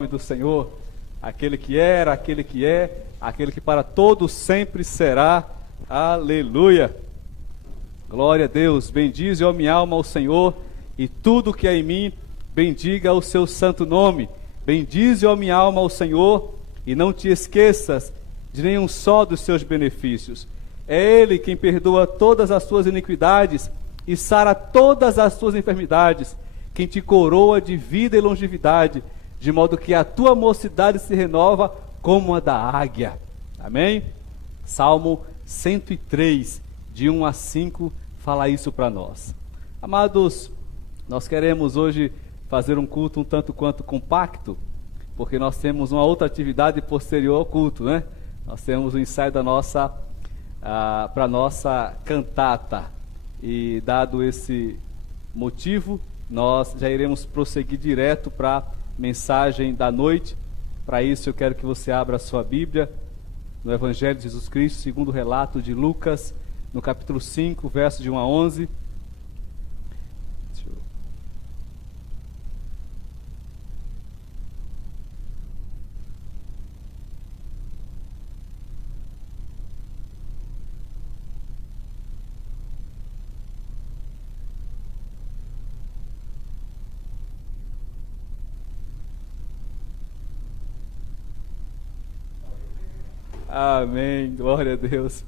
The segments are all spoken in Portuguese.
Nome do Senhor, aquele que era, aquele que é, aquele que para todos sempre será. Aleluia! Glória a Deus. Bendize, ó minha alma, ao Senhor, e tudo que é em mim, bendiga o seu santo nome. Bendize, ó minha alma, ao Senhor, e não te esqueças de nenhum só dos seus benefícios. É Ele quem perdoa todas as tuas iniquidades e sara todas as tuas enfermidades, quem te coroa de vida e longevidade, de modo que a tua mocidade se renova como a da águia. Amém? Salmo 103, de 1 a 5, fala isso para nós. Amados, nós queremos hoje fazer um culto um tanto quanto compacto, porque nós temos uma outra atividade posterior ao culto, né? Nós temos o ensaio da nossa, para a nossa cantata, e dado esse motivo, nós já iremos prosseguir direto para mensagem da noite. Para isso eu quero que você abra a sua Bíblia no Evangelho de Jesus Cristo, segundo o relato de Lucas, no capítulo 5, versos de 1 a 11. Amém, glória a Deus.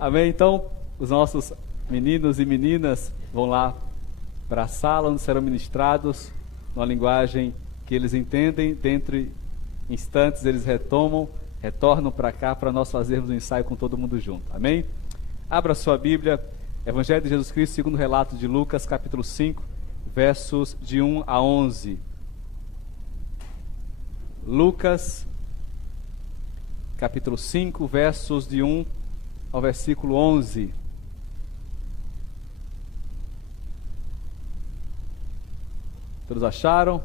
Amém, então os nossos meninos e meninas vão lá para a sala onde serão ministrados numa linguagem que eles entendem. Dentro de instantes eles retornam para cá para nós fazermos um ensaio com todo mundo junto. Amém? Abra sua Bíblia, Evangelho de Jesus Cristo, segundo o relato de Lucas, capítulo 5, versos de 1 a 11. Lucas, capítulo 5, versos de 1 ao versículo 11. Todos acharam?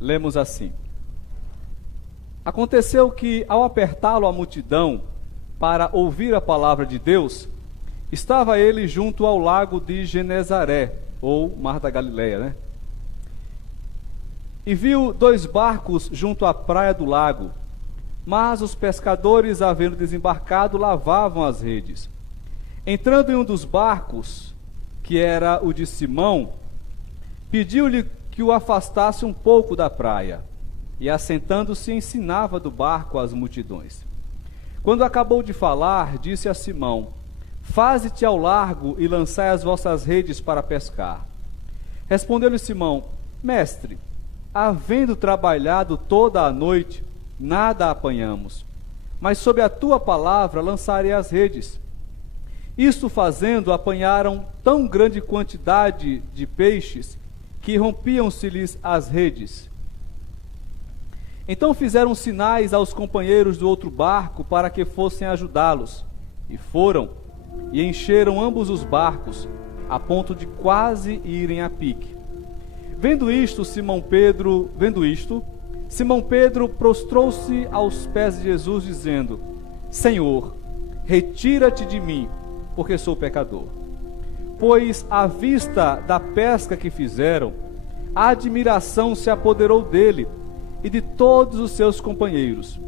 Lemos assim: Aconteceu que, ao apertá-lo a multidão para ouvir a palavra de Deus, estava ele junto ao lago de Genezaré, ou Mar da Galileia, né? E viu 2 barcos junto à praia do lago, mas os pescadores, havendo desembarcado, lavavam as redes. Entrando em um dos barcos, que era o de Simão, pediu-lhe que o afastasse um pouco da praia, e assentando-se ensinava do barco às multidões. Quando acabou de falar, disse a Simão: Faze-te ao largo e lançai as vossas redes para pescar. Respondeu-lhe Simão: Mestre, havendo trabalhado toda a noite, nada apanhamos, mas sob a tua palavra lançarei as redes. Isto fazendo, apanharam tão grande quantidade de peixes, que rompiam-se-lhes as redes. Então fizeram sinais aos companheiros do outro barco, para que fossem ajudá-los. E foram, e encheram ambos os barcos, a ponto de quase irem a pique. Vendo isto, Simão Pedro prostrou-se aos pés de Jesus, dizendo: Senhor, retira-te de mim, porque sou pecador. Pois, à vista da pesca que fizeram, a admiração se apoderou dele e de todos os seus companheiros,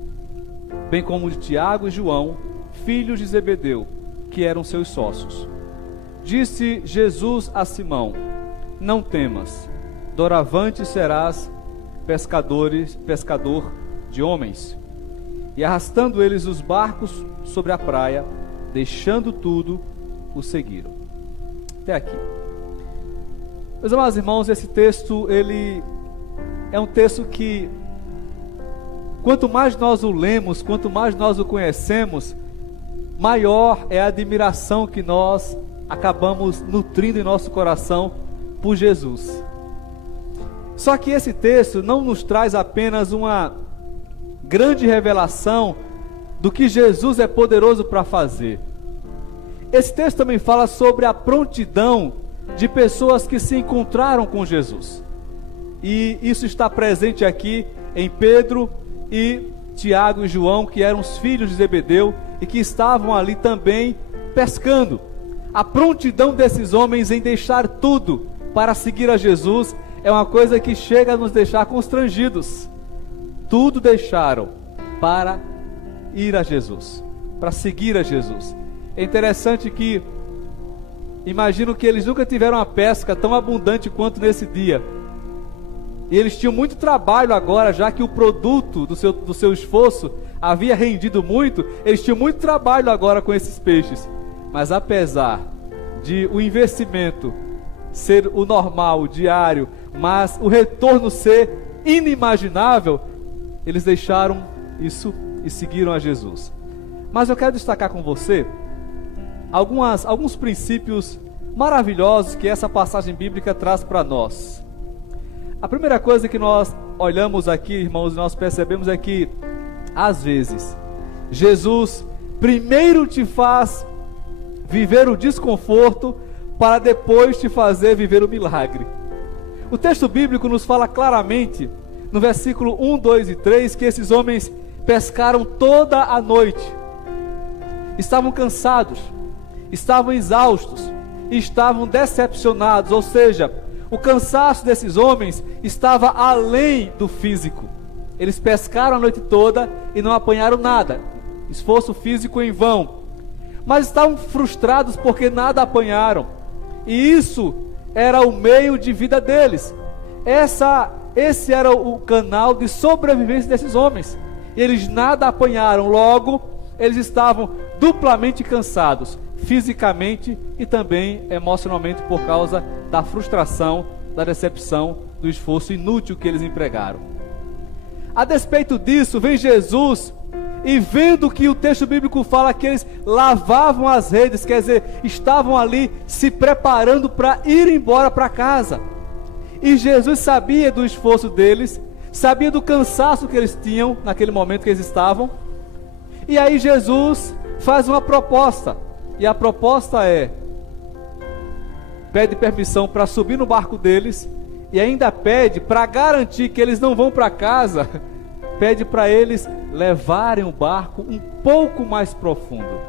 bem como de Tiago e João, filhos de Zebedeu, que eram seus sócios. Disse Jesus a Simão: Não temas, doravante serás pescador de homens. E arrastando eles os barcos sobre a praia, deixando tudo, o seguiram. Até aqui. Meus amados irmãos, esse texto, ele é um texto que, quanto mais nós o lemos, quanto mais nós o conhecemos, maior é a admiração que nós acabamos nutrindo em nosso coração por Jesus. Só que esse texto não nos traz apenas uma grande revelação do que Jesus é poderoso para fazer. Esse texto também fala sobre a prontidão de pessoas que se encontraram com Jesus. E isso está presente aqui em Pedro e Tiago e João, que eram os filhos de Zebedeu e que estavam ali também pescando. A prontidão desses homens em deixar tudo para seguir a Jesus é uma coisa que chega a nos deixar constrangidos. Tudo deixaram para ir a Jesus, para seguir a Jesus. É interessante que, imagino que eles nunca tiveram uma pesca tão abundante quanto nesse dia. E eles tinham muito trabalho agora, já que o produto do seu esforço havia rendido muito. Eles tinham muito trabalho agora com esses peixes. Mas apesar de o investimento ser o normal, o diário, mas o retorno ser inimaginável, eles deixaram isso e seguiram a Jesus. Mas eu quero destacar com você alguns princípios maravilhosos que essa passagem bíblica traz para nós. A primeira coisa que nós olhamos aqui, irmãos, nós percebemos é que, às vezes, Jesus primeiro te faz viver o desconforto para depois te fazer viver o milagre. O texto bíblico nos fala claramente, no versículo 1, 2 e 3, que esses homens pescaram toda a noite. Estavam cansados, estavam exaustos, estavam decepcionados, ou seja, o cansaço desses homens estava além do físico. Eles pescaram a noite toda e não apanharam nada, esforço físico em vão, mas estavam frustrados porque nada apanharam, e isso era o meio de vida deles. Esse era o canal de sobrevivência desses homens. Eles nada apanharam, logo eles estavam duplamente cansados, fisicamente e também emocionalmente, por causa da frustração, da decepção, do esforço inútil que eles empregaram. A despeito disso, vem Jesus e, vendo que o texto bíblico fala que eles lavavam as redes, quer dizer, estavam ali se preparando para ir embora para casa. E Jesus sabia do esforço deles, sabia do cansaço que eles tinham naquele momento que eles estavam. E aí Jesus faz uma proposta, e a proposta pede permissão para subir no barco deles, e ainda pede, para garantir que eles não vão para casa, pede para eles levarem o barco um pouco mais profundo.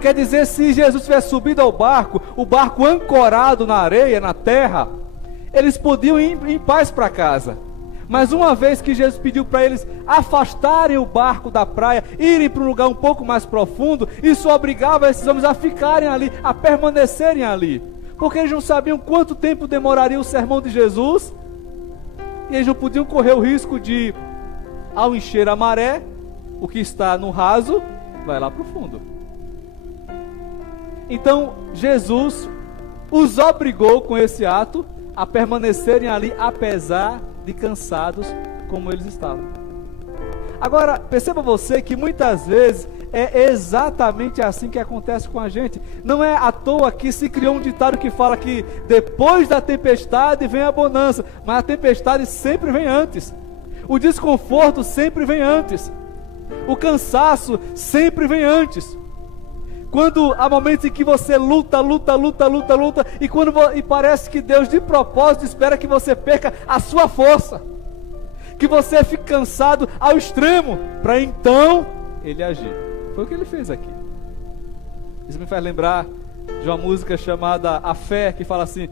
Quer dizer, se Jesus tivesse subido ao barco, o barco ancorado na areia, na terra, eles podiam ir em paz para casa. Mas uma vez que Jesus pediu para eles afastarem o barco da praia, irem para um lugar um pouco mais profundo, isso obrigava esses homens a ficarem ali, a permanecerem ali, porque eles não sabiam quanto tempo demoraria o sermão de Jesus, e eles não podiam correr o risco de, ao encher a maré, o que está no raso vai lá para o fundo. Então Jesus os obrigou com esse ato a permanecerem ali, apesar de cansados como eles estavam. Agora, perceba você que muitas vezes é exatamente assim que acontece com a gente. Não é à toa que se criou um ditado que fala que depois da tempestade vem a bonança, mas a tempestade sempre vem antes. O desconforto sempre vem antes. O cansaço sempre vem antes. Quando há momentos em que você luta, e parece que Deus de propósito espera que você perca a sua força, que você fique cansado ao extremo, para então Ele agir. Foi o que Ele fez aqui. Isso me faz lembrar de uma música chamada A Fé, que fala assim: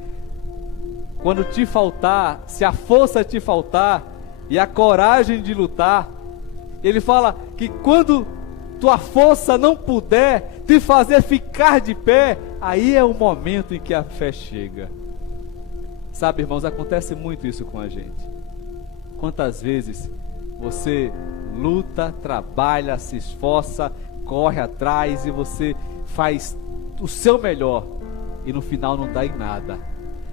quando te faltar, se a força te faltar e a coragem de lutar, Ele fala que quando tua força não puder te fazer ficar de pé, aí é o momento em que a fé chega. Sabe, irmãos, acontece muito isso com a gente. Quantas vezes você luta, trabalha, se esforça, corre atrás e você faz o seu melhor e no final não dá em nada.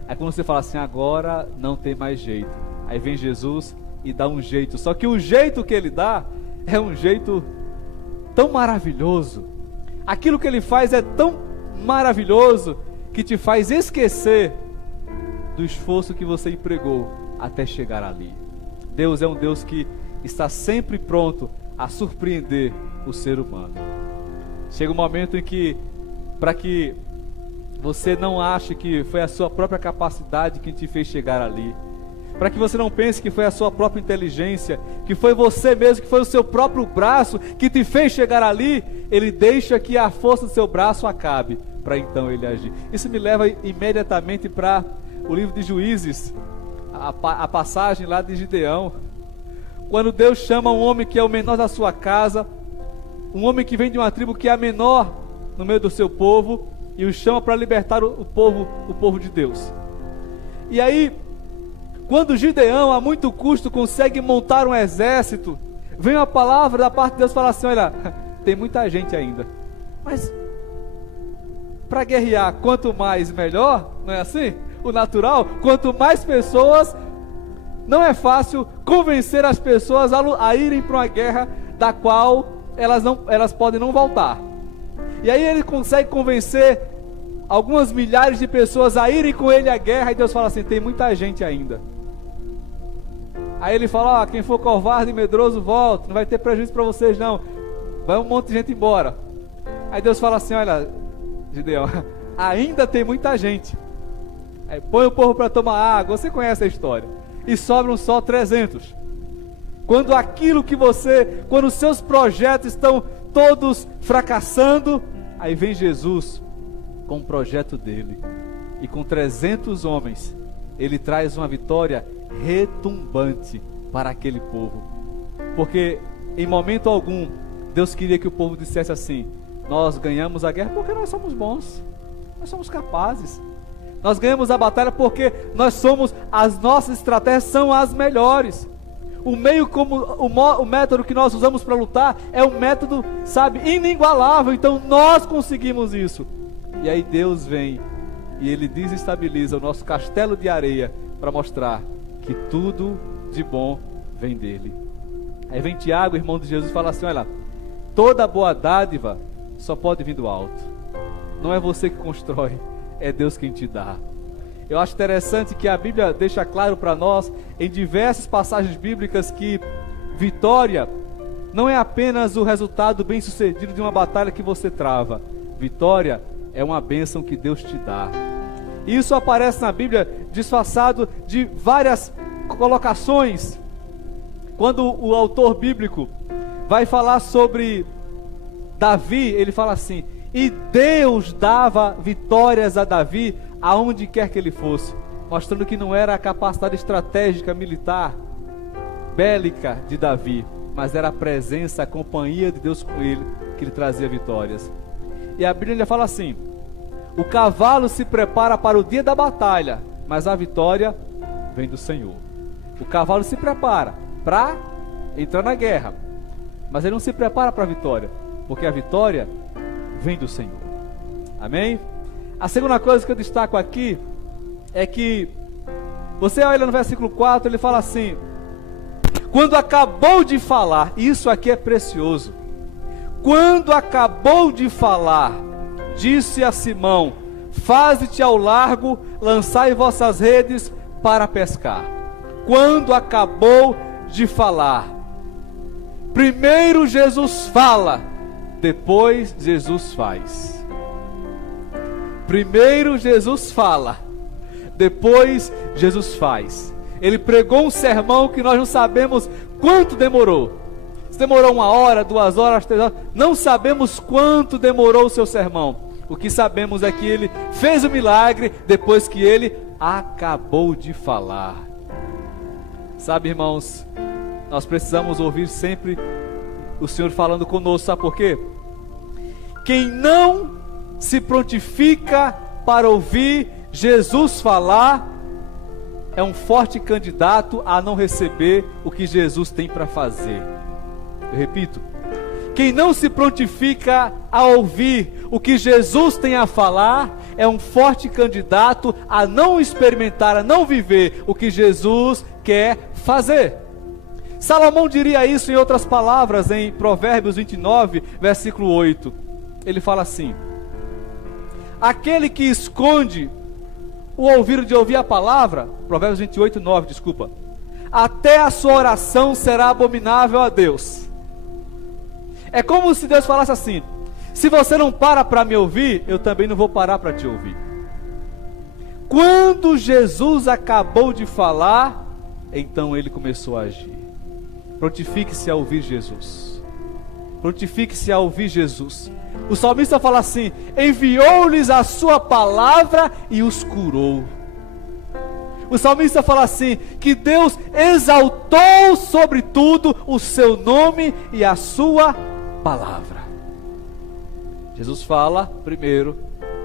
Aí quando você fala assim, agora não tem mais jeito, aí vem Jesus e dá um jeito. Só que o jeito que Ele dá é um jeito tão maravilhoso. Aquilo que Ele faz é tão maravilhoso que te faz esquecer do esforço que você empregou até chegar ali. Deus é um Deus que está sempre pronto a surpreender o ser humano. Chega um momento em que, para que você não ache que foi a sua própria capacidade que te fez chegar ali, para que você não pense que foi a sua própria inteligência, que foi você mesmo, que foi o seu próprio braço que te fez chegar ali, Ele deixa que a força do seu braço acabe, para então Ele agir. Isso me leva imediatamente para o livro de Juízes, a passagem lá de Gideão, quando Deus chama um homem que é o menor da sua casa, um homem que vem de uma tribo que é a menor no meio do seu povo, e o chama para libertar o povo de Deus. E aí, quando Gideão, a muito custo, consegue montar um exército, vem uma palavra da parte de Deus e fala assim: olha, tem muita gente ainda, mas para guerrear, quanto mais melhor, não é assim? O natural, quanto mais pessoas, não é fácil convencer as pessoas a irem para uma guerra da qual elas podem não voltar. E aí ele consegue convencer algumas milhares de pessoas a irem com ele à guerra, e Deus fala assim: tem muita gente ainda. Aí ele fala: quem for covarde e medroso, volta, não vai ter prejuízo para vocês não, vai um monte de gente embora. Aí Deus fala assim: olha, Gideão, ainda tem muita gente. Aí põe o povo para tomar água, você conhece a história, e sobram só 300. Quando os seus projetos estão todos fracassando, aí vem Jesus com o projeto dele, e com 300 homens, ele traz uma vitória retumbante para aquele povo, porque em momento algum, Deus queria que o povo dissesse assim: nós ganhamos a guerra porque nós somos bons, nós somos capazes, nós ganhamos a batalha porque as nossas estratégias são as melhores. O meio o método que nós usamos para lutar é um método, inigualável, então nós conseguimos isso. E aí Deus vem e ele desestabiliza o nosso castelo de areia para mostrar que tudo de bom vem dele. Aí vem Tiago, irmão de Jesus, e fala assim: olha, toda boa dádiva só pode vir do alto. Não é você que constrói, é Deus quem te dá. Eu acho interessante que a Bíblia deixa claro para nós, em diversas passagens bíblicas, que vitória não é apenas o resultado bem-sucedido de uma batalha que você trava. Vitória é uma bênção que Deus te dá. E isso aparece na Bíblia disfarçado de várias colocações. Quando o autor bíblico vai falar sobre Davi, ele fala assim: e Deus dava vitórias a Davi aonde quer que ele fosse, mostrando que não era a capacidade estratégica, militar, bélica de Davi, mas era a presença, a companhia de Deus com ele, que lhe trazia vitórias. E a Bíblia fala assim: o cavalo se prepara para o dia da batalha, mas a vitória vem do Senhor. O cavalo se prepara para entrar na guerra, mas ele não se prepara para a vitória, porque a vitória vem do Senhor. Amém? A segunda coisa que eu destaco aqui é que você olha no versículo 4, ele fala assim: quando acabou de falar, isso aqui é precioso. Quando acabou de falar, disse a Simão: faze-te ao largo, lançai vossas redes para pescar. Quando acabou de falar, primeiro Jesus fala, depois Jesus faz. Primeiro Jesus fala, depois Jesus faz. Ele pregou um sermão que nós não sabemos quanto demorou. Se demorou 1 hora, 2 horas, 3 horas, não sabemos quanto demorou o seu sermão. O que sabemos é que ele fez o milagre depois que ele acabou de falar. Sabe, irmãos, nós precisamos ouvir sempre o Senhor falando conosco. Sabe por quê? Quem não se prontifica para ouvir Jesus falar é um forte candidato a não receber o que Jesus tem para fazer. Eu repito: quem não se prontifica a ouvir o que Jesus tem a falar é um forte candidato a não experimentar, a não viver o que Jesus quer fazer. Salomão diria isso em outras palavras, em Provérbios 29, versículo 8. Ele fala assim: aquele que esconde o ouvido de ouvir a palavra, Provérbios 28, 9, desculpa, até a sua oração será abominável a Deus. É como se Deus falasse assim: se você não para me ouvir, eu também não vou parar para te ouvir. Quando Jesus acabou de falar, então ele começou a agir. Prontifique-se a ouvir Jesus. Prontifique-se a ouvir Jesus. O salmista fala assim: enviou-lhes a sua palavra e os curou. O salmista fala assim, que Deus exaltou sobre tudo o seu nome e a sua palavra. Jesus fala primeiro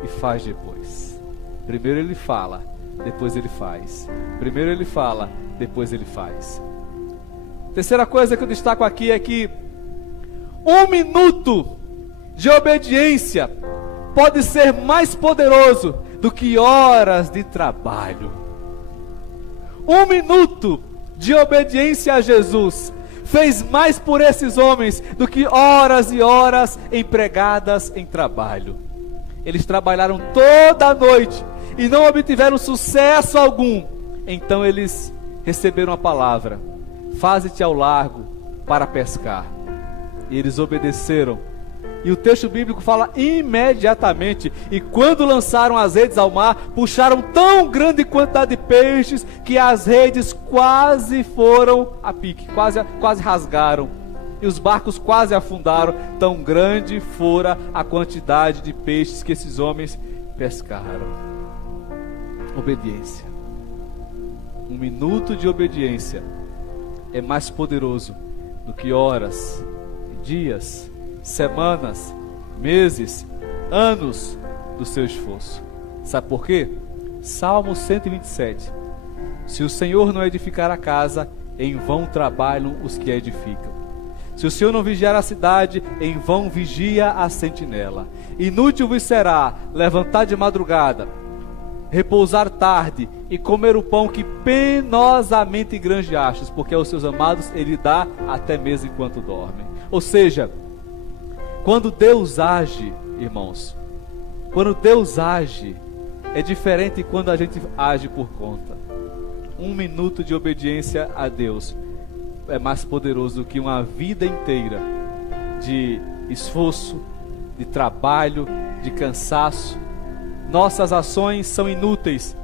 e faz depois. Primeiro ele fala, depois ele faz. Primeiro ele fala, depois ele faz. Terceira coisa que eu destaco aqui é que 1 minuto de obediência pode ser mais poderoso do que horas de trabalho. 1 minuto de obediência a Jesus fez mais por esses homens do que horas e horas empregadas em trabalho. Eles trabalharam toda a noite e não obtiveram sucesso algum. Então eles receberam a palavra: faze-te ao largo para pescar. E eles obedeceram. E o texto bíblico fala imediatamente. E quando lançaram as redes ao mar, puxaram tão grande quantidade de peixes que as redes quase foram a pique, quase rasgaram. E os barcos quase afundaram. Tão grande fora a quantidade de peixes que esses homens pescaram. Obediência. 1 minuto de obediência é mais poderoso do que horas, dias, semanas, meses, anos do seu esforço. Sabe por quê? Salmo 127. Se o Senhor não edificar a casa, em vão trabalham os que a edificam. Se o Senhor não vigiar a cidade, em vão vigia a sentinela. Inútil vos será levantar de madrugada, repousar tarde e comer o pão que penosamente granjeastes, porque aos seus amados ele dá até mesmo enquanto dormem. Ou seja, quando Deus age, irmãos, quando Deus age, é diferente de quando a gente age por conta. 1 minuto de obediência a Deus é mais poderoso do que uma vida inteira de esforço, de trabalho, de cansaço. Nossas ações são inúteis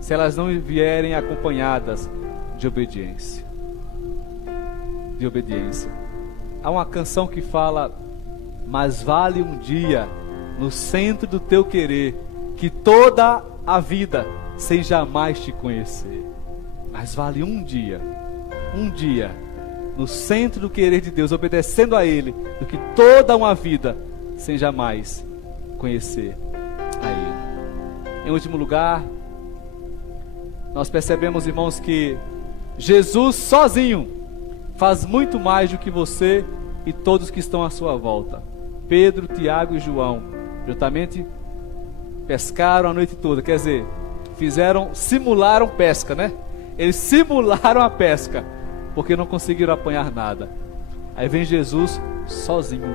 se elas não vierem acompanhadas de obediência. De obediência. Há uma canção que fala: mas vale um dia no centro do teu querer que toda a vida sem jamais te conhecer. Mas vale um dia no centro do querer de Deus, obedecendo a Ele, do que toda uma vida sem jamais conhecer a Ele. Em último lugar, nós percebemos, irmãos, que Jesus sozinho faz muito mais do que você e todos que estão à sua volta. Pedro, Tiago e João juntamente pescaram a noite toda, quer dizer, simularam pesca, né? Eles simularam a pesca, porque não conseguiram apanhar nada. Aí vem Jesus sozinho.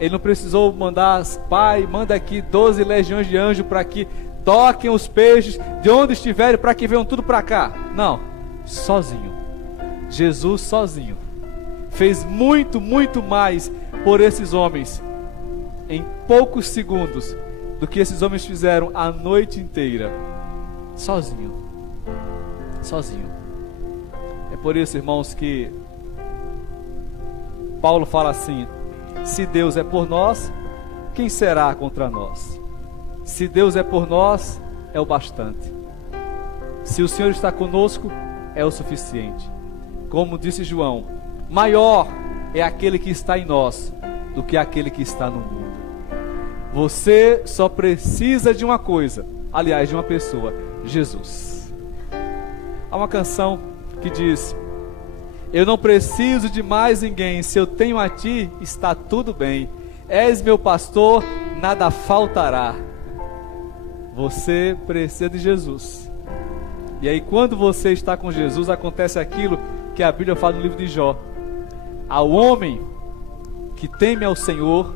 Ele não precisou mandar: Pai, manda aqui 12 legiões de anjos para que toquem os peixes de onde estiverem, para que venham tudo para cá. Não, sozinho. Jesus sozinho fez muito, muito mais por esses homens em poucos segundos do que esses homens fizeram a noite inteira. Sozinho. É por isso, irmãos, que Paulo fala assim: se Deus é por nós, quem será contra nós? Se Deus é por nós, é o bastante. Se o Senhor está conosco, é o suficiente. Como disse João, maior é aquele que está em nós do que aquele que está no mundo. Você só precisa de uma coisa, aliás, de uma pessoa: Jesus. Há uma canção que diz: eu não preciso de mais ninguém, se eu tenho a ti, está tudo bem. És meu pastor, nada faltará. Você precisa de Jesus. E aí, quando você está com Jesus, acontece aquilo que a Bíblia fala no livro de Jó: ao homem que teme ao Senhor,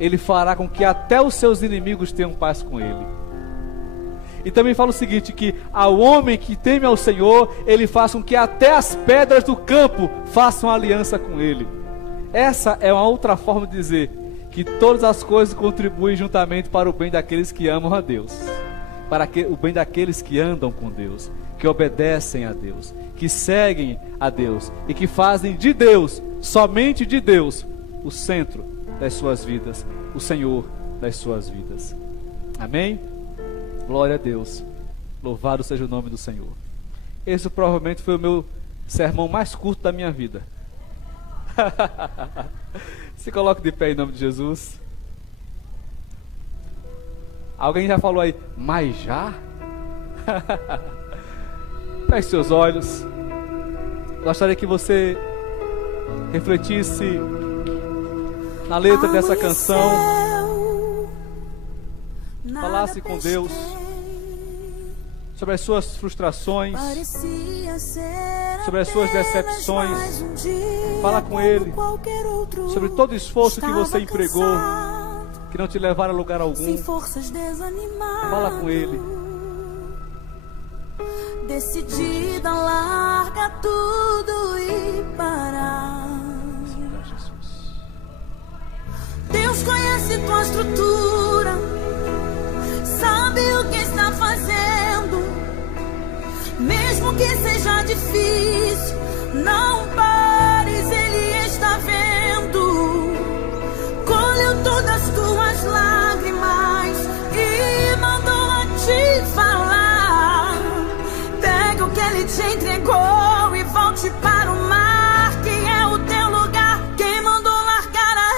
Ele fará com que até os seus inimigos tenham paz com Ele. E também fala o seguinte, que ao homem que teme ao Senhor, Ele faz com que até as pedras do campo façam aliança com Ele. Essa é uma outra forma de dizer que todas as coisas contribuem juntamente para o bem daqueles que amam a Deus, para o bem daqueles que andam com Deus, que obedecem a Deus, que seguem a Deus e que fazem de Deus, somente de Deus, o centro das suas vidas, o Senhor das suas vidas. Amém? Glória a Deus. Louvado seja o nome do Senhor. Esse provavelmente foi o meu sermão mais curto da minha vida. Se coloque de pé em nome de Jesus. Alguém já falou aí, mas já? Feche seus olhos. Gostaria que você refletisse na letra dessa canção, falasse com Deus sobre as suas frustrações, sobre as suas decepções. Fala com Ele sobre todo o esforço que você empregou, que não te levaram a lugar algum. Fala com Ele. Decidida, larga tudo e parar. Deus conhece tua estrutura, sabe o que está fazendo. Mesmo que seja difícil, não pares, Ele está vendo. Colheu todas as tuas lágrimas e mandou a te falar. Pega o que Ele te entregou e volte para o mar, que é o teu lugar. Quem mandou largar a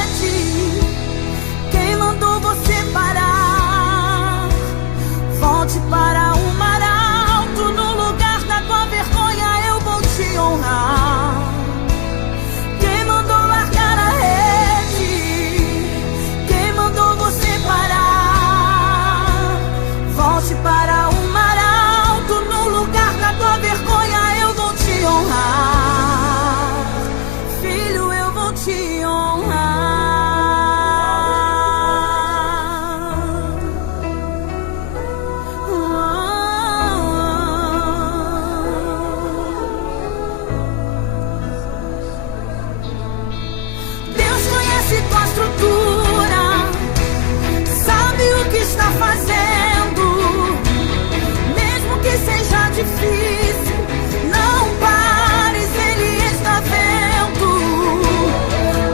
rede? Quem mandou você parar? Volte para o mar alto, no lugar da tua vergonha eu vou te honrar. Quem mandou largar a rede? Quem mandou você parar? Volte para o mar alto, no lugar da tua vergonha eu vou te honrar. Filho, eu vou te honrar. Deus conhece tua estrutura, sabe o que está fazendo. Mesmo que seja difícil, não pares, Ele está vendo.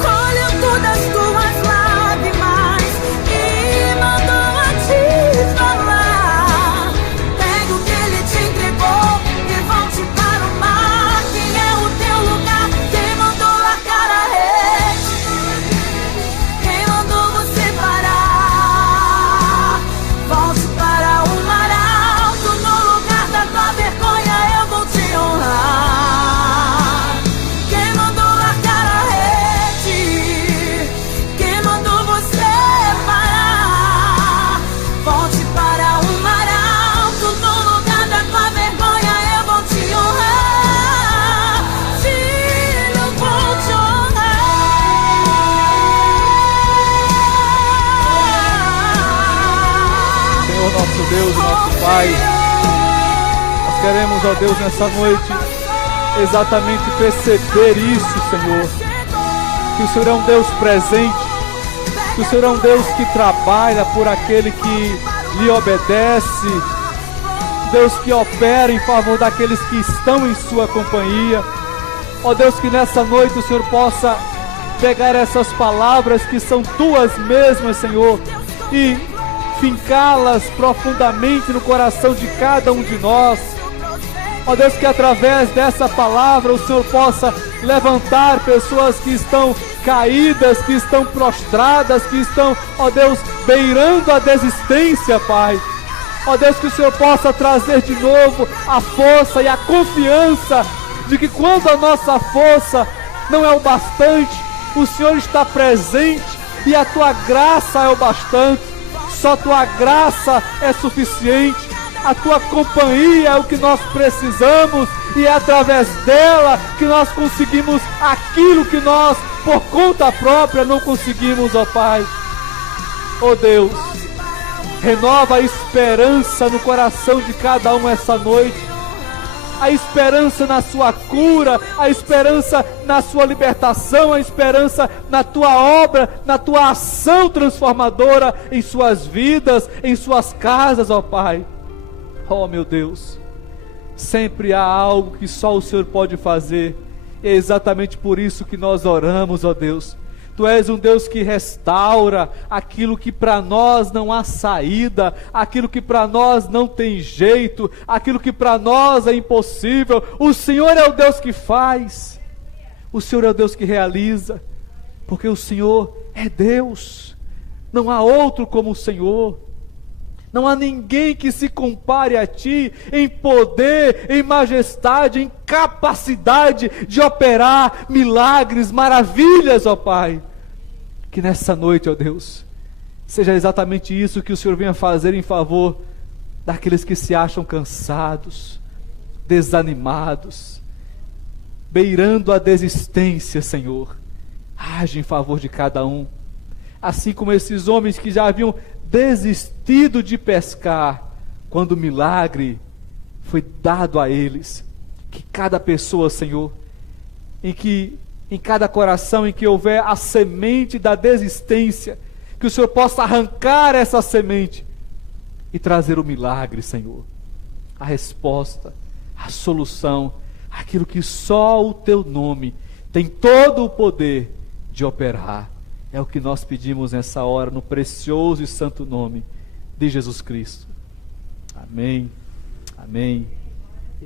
Colheu todas as tuas lágrimas e mandou a te falar. Pega o que Ele te entregou e volte para o mar, que é o teu lugar. Quem mandou largar a rede? Quem mandou você parar? Volte para o mar alto, no lugar da tua vergonha eu vou te honrar. Quem mandou largar a rede? Quem mandou você parar? Volte para o mar alto, no lugar da tua vergonha eu vou te honrar. Filho, eu vou te honrar. Senhor nosso Deus, nosso Pai, nós queremos, ó Deus, nessa noite exatamente perceber isso, Senhor, que o Senhor é um Deus presente, que o Senhor é um Deus que trabalha por aquele que lhe obedece, Deus que opera em favor daqueles que estão em sua companhia. Ó Deus, que nessa noite o Senhor possa pegar essas palavras que são tuas mesmas, Senhor, e fincá-las profundamente no coração de cada um de nós. Ó Deus, que através dessa palavra o Senhor possa levantar pessoas que estão caídas, que estão prostradas, que estão, ó Deus, beirando a desistência, Pai. Ó Deus, que o Senhor possa trazer de novo a força e a confiança de que quando a nossa força não é o bastante, o Senhor está presente e a Tua graça é o bastante. Só Tua graça é suficiente. A Tua companhia é o que nós precisamos e é através dela que nós conseguimos aquilo que nós, por conta própria, não conseguimos, ó Pai. Ó Deus, renova a esperança no coração de cada um essa noite. A esperança na sua cura, a esperança na sua libertação, a esperança na tua obra, na tua ação transformadora em suas vidas, em suas casas, ó Pai. Oh meu Deus, sempre há algo que só o Senhor pode fazer, e é exatamente por isso que nós oramos, ó Deus, Tu és um Deus que restaura aquilo que para nós não há saída, aquilo que para nós não tem jeito, aquilo que para nós é impossível. O Senhor é o Deus que faz, o Senhor é o Deus que realiza, porque o Senhor é Deus, não há outro como o Senhor. Não há ninguém que se compare a Ti em poder, em majestade, em capacidade de operar milagres, maravilhas, ó Pai. Que nessa noite, ó Deus, seja exatamente isso que o Senhor venha fazer em favor daqueles que se acham cansados, desanimados, beirando a desistência, Senhor. Age em favor de cada um. Assim como esses homens que já haviam desistido de pescar, quando o milagre foi dado a eles. Que cada pessoa, Senhor, em cada coração em que houver a semente da desistência, que o Senhor possa arrancar essa semente e trazer o milagre, Senhor, a resposta, a solução, aquilo que só o Teu nome tem todo o poder de operar. É o que nós pedimos nessa hora, no precioso e santo nome de Jesus Cristo. Amém, amém.